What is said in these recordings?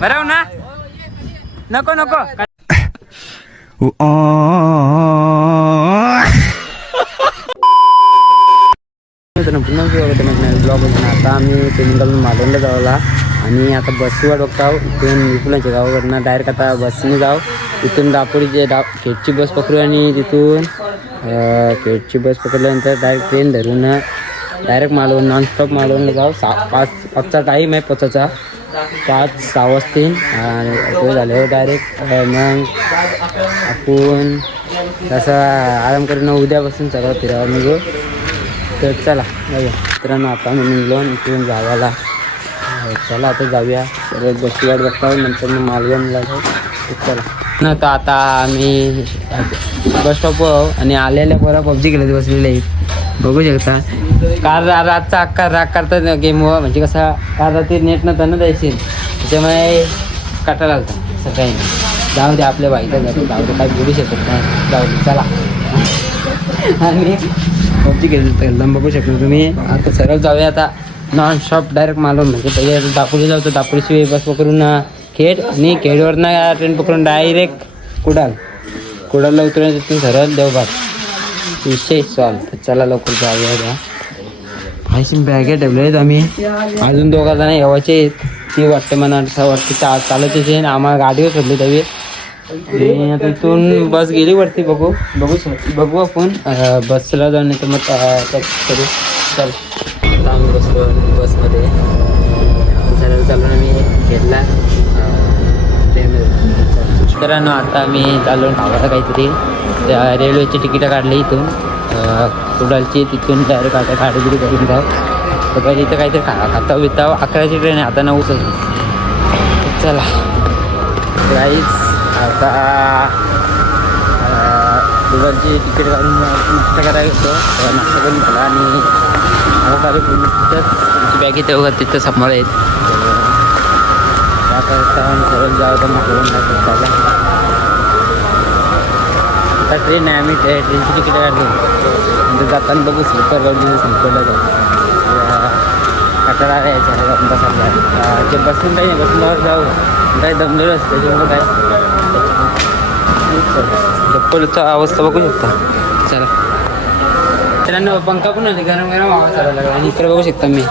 बरं ना नको नको ब्लॉग आता आम्ही पेमिंग मालवणला जावला आणि आता बसची वाट बघतो इथून विपुलांच्या गावावरनं डायरेक्ट आता बसने जाऊ इथून दापोलीचे खेडची बस पकडू आणि तिथून खेडची बस पकडल्यानंतर डायरेक्ट ट्रेन धरून डायरेक्ट मालवण नॉनस्टॉप मालवणला जाऊ 5चा टाईम आहे पोचायचा 5-6 वाजतील आणि ते झाल्यावर डायरेक्ट मग आपण तसा आराम करून उद्यापासून सगळं फिरावं निघू तर चला मित्रांनो आता मी निघलो इथून जावाला चला आता जाऊया सर्व बसची वाट बघता नंतर मग मालवणला जाऊ चला ना तर आता आम्ही बस स्टॉप आणि आलेल्या पोरा पबजी खेळत बसलेले आहेत बघू शकता कार रातचा अक्का राग करतात गेम म्हणजे कसा कार रात्री नेट नव्हतं ना द्यायची त्याच्यामुळे काटा लागतं सकाळी जाऊ दे आपल्या बाईचं घर जाऊ दे काही बोलू शकत नाही जाऊ दे चला आणि पबजी खेळलं बघू शकता तुम्ही आता सरळ जाऊया आता नॉनस्टॉप डायरेक्ट मालवण म्हणजे पहिले दापोली जाऊ तर दापोलीची बस पकडून खेड आणि खेडवरनं ट्रेन पकडून डायरेक्ट कुडाळला उतरून तिथून सरळ देवबाग विषय सॉल्व तर चला लवकर जाऊया पैसे बॅगे ठेवले आहेत आम्ही अजून 2 जण येवायचे आहेत ती वाटते मला असं वाटते चालतच आहे आम्हाला गाडीवर सोडली त्यावेळी आणि आता इथून बस गेली वरती बघू आपण बसला जाऊन तर मग करू चल आम्ही बसलो बसमध्ये सरळ चालून आम्ही घेतला मित्रांनो आता आम्ही चालून गावाला काहीतरी रेल्वेची तिकीटं काढली इथून कुडाळची तिथून डायरेक्ट आता गाडीगिरी करून जाऊ तर पहिले इथं काहीतरी खाता बिताव 11ची ट्रेन आहे आता 9च चला प्राईस आता कुडाळची तिकीट काढून नाश्ता करायला घेतो नाश्ता करून झाला आणि तिथंच बॅग इथे वगैरे तिथं सांभाळ आहेत सरळ जाऊ तर मालवण आता ट्रेन आहे आम्ही ट्रेनची तिकीट काढली नंतर जाताना बघू स्लीपर गाडी स्लीपरला जाऊ कटाळा यायच्या ते बसून काही नाही बसून जाऊ काही दमलेलं असतं त्याच्यामुळं काय चप्पलचा अवस्था बघू शकता चला मित्रांनो पंखा पण होते गरम गरम आवाज करायला लागला आणि इकडे बघू शकता मी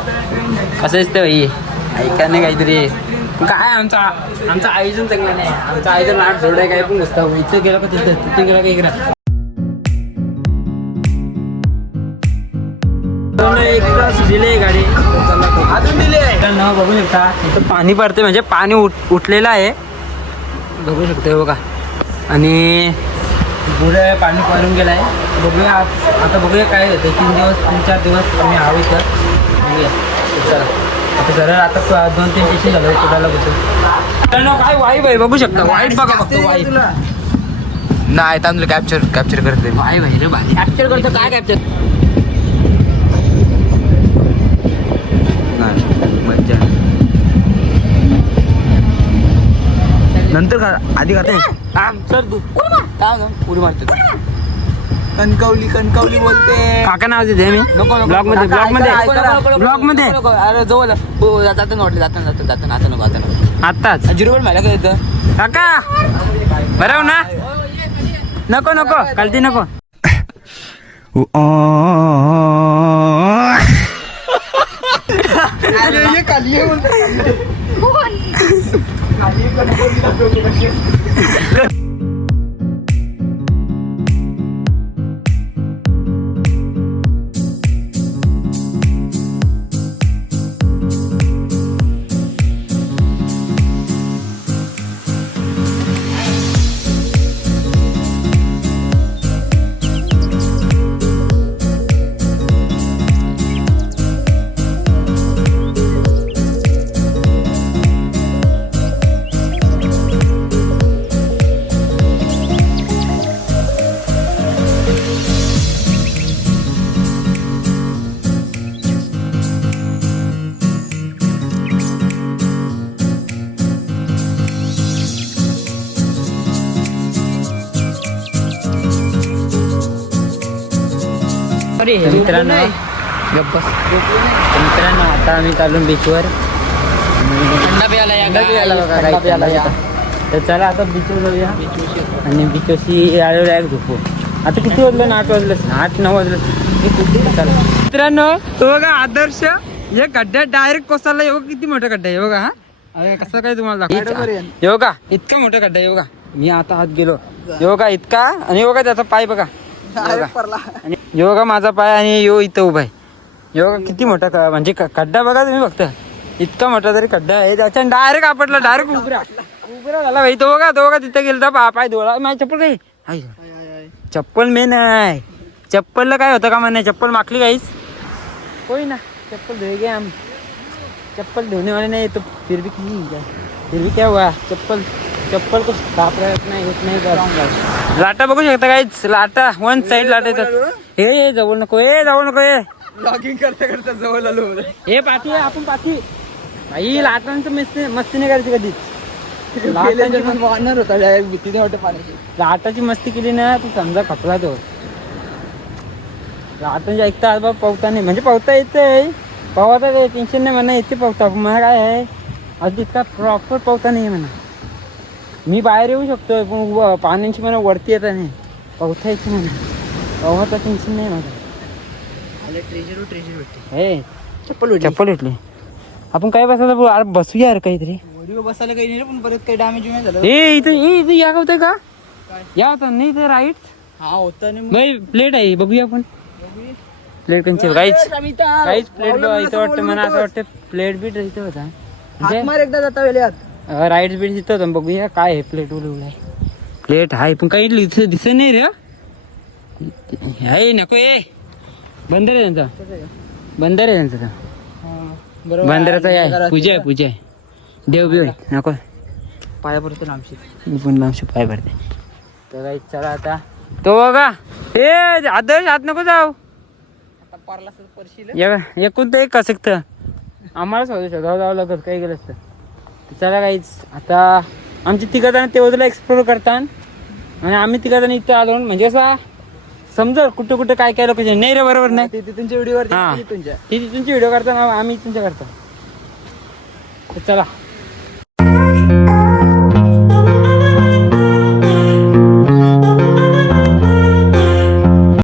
कसं असतं भाई ऐका नाही काहीतरी काय आमचं आयोजन चांगलं नाही आमचं आयोजन आठ जोड आहे काय पण नसतं इथं गेलं का तिथं गेलं का इकडं डिले गाडी अजून डिले आहे बघू शकता इथं पाणी पडते म्हणजे पाणी उठलेलं आहे बघू शकतो बघा आणि पुढे पाणी पडून गेलं आहे बघूया आता बघूया काय होतं 3-4 दिवस आम्ही हवं इथं चला आता सरळ आता 2-3 स्टेशन झालं कुडाळला बसून काय वाईब आहे बघू शकता वाईट बघा फक्त वाईट नाही तांदूळ कॅप्चर करते वाईब आहे रे भाई कॅप्चर करतो काय कॅप्चर मज्जा नंतर आधी खाते सर तू उडी मारतो कणकवली बोलते काका नाव देते मी ब्लॉग मध्ये अरे जवळ जाताना आत्ताच 0 रुपये मला काय येतं काका बरं ना नको कालती नको मित्रांनो आता आम्ही चालून बीचवर थंडा प्यायला बघा काही थंडा पिता. तर चला आता बीचवर जाऊया आणि बीचवरशी आलेलो आहे झोपू. आता किती वाजलं ना 8 वाजलं 8-9 वाजलं. चला मित्रांनो तो बघा आदर्श हे गड्ड्यात डायरेक्ट कोसळला. हे बघा किती मोठा गड्डा आहे बघा. हा अरे कसं काय तुम्हाला दाखवतो. हे बघा इतका मोठा गड्डा आहे. हे बघा मी आता आत गेलो. हे बघा इतका आणि हे बघा त्याचा पाय बघा. हे बघा. आणि हे बघा माझा पाय आणि यो इथं उभा आहे. हे बघा किती मोठा म्हणजे खड्डा बघा तुम्ही फक्त. इतका मोठा तरी खड्डा आहे त्याच्या डायरेक्ट आपटला. डायरेक्ट उभरा झाला भाई. तो बघा तिथे गेलता पाय धुळा. माझी चप्पल काही हाय चप्पल मेन आहे. चप्पलला काय होतं का म्हणे चप्पल मागली काहीच कोई ना. चप्पल धुए गए हम. चप्पल धोने वाले नहीं तो फिर भी क्या हुआ. चप्पल को साफ रखना नहीं होत नाही. बस लाटा बघू शकता काहीच. लाटा वन साइड लाटा येतात. हे जवळ नको हे लॉगिंग करता जवळ आलो. हे पाठी आहे आपण पाठी भाई. लाटांचं मस्ती नाही करायची कधीच. होता डायरेक्ट भीती नाही वाटत पाण्याची. लाटाची मस्ती केली ना तू समजा खपला तो. लाटांची ऐकता आज बाबा पवता नाही म्हणजे पवता येते. पवायचा काही टेन्शन नाही म्हणा. येते पवता. मला काय आहे अजून इतका प्रॉपर पवता नाही म्हणा. मी बाहेर येऊ शकतो पण पाण्याची मला वरती येत नाही. पवता येते म्हणा. पवायचं टेन्शन नाही माझं. हे चप्पल भेटली. आपण काय बसायला अरे बसूया यार काहीतरी. बसायला काही नाही पण परत काही डॅमेज नाही झालं. इथं या होतं का या होता नाही ते राईट. हा होता नाही प्लेट आहे बघूया आपण. प्लेट कंची काहीच प्लेट इथं वाटतं मला असं वाटतं प्लेट बीट इथं होता. एकदा जाता वेळेत राईट बीट तिथं होतं. बघूया काय आहे प्लेट उलवलाय. प्लेट आहे पण काही दिसत नाही रे. आहे नको ये. बंदर आहे त्यांचा. बंदर आहे त्यांचा. बंदराचा आहे पूजा आहे. देव बिव आहे नको. पाया पडतो लांबशी. मी पण लांबशी पाय भरते. तर चला आता तो बघा. हे आदर्श आत नको जाऊ. पारला परशील एकूण तर एक का शकतं आम्हाला शोधावं जावं लागत काही गेलं असतं. चला काहीच आता आमची तिघजण ते वजला एक्सप्लोर करतात आणि आम्ही तिघजण इथं आलो म्हणजे असा समजा कुठं काय लोकेशन नाही रे. बरोबर नाही. ते तुमच्या व्हिडिओवर हा तुमच्या ती तुमची व्हिडिओ करताना आम्ही तुमच्या करतो. चला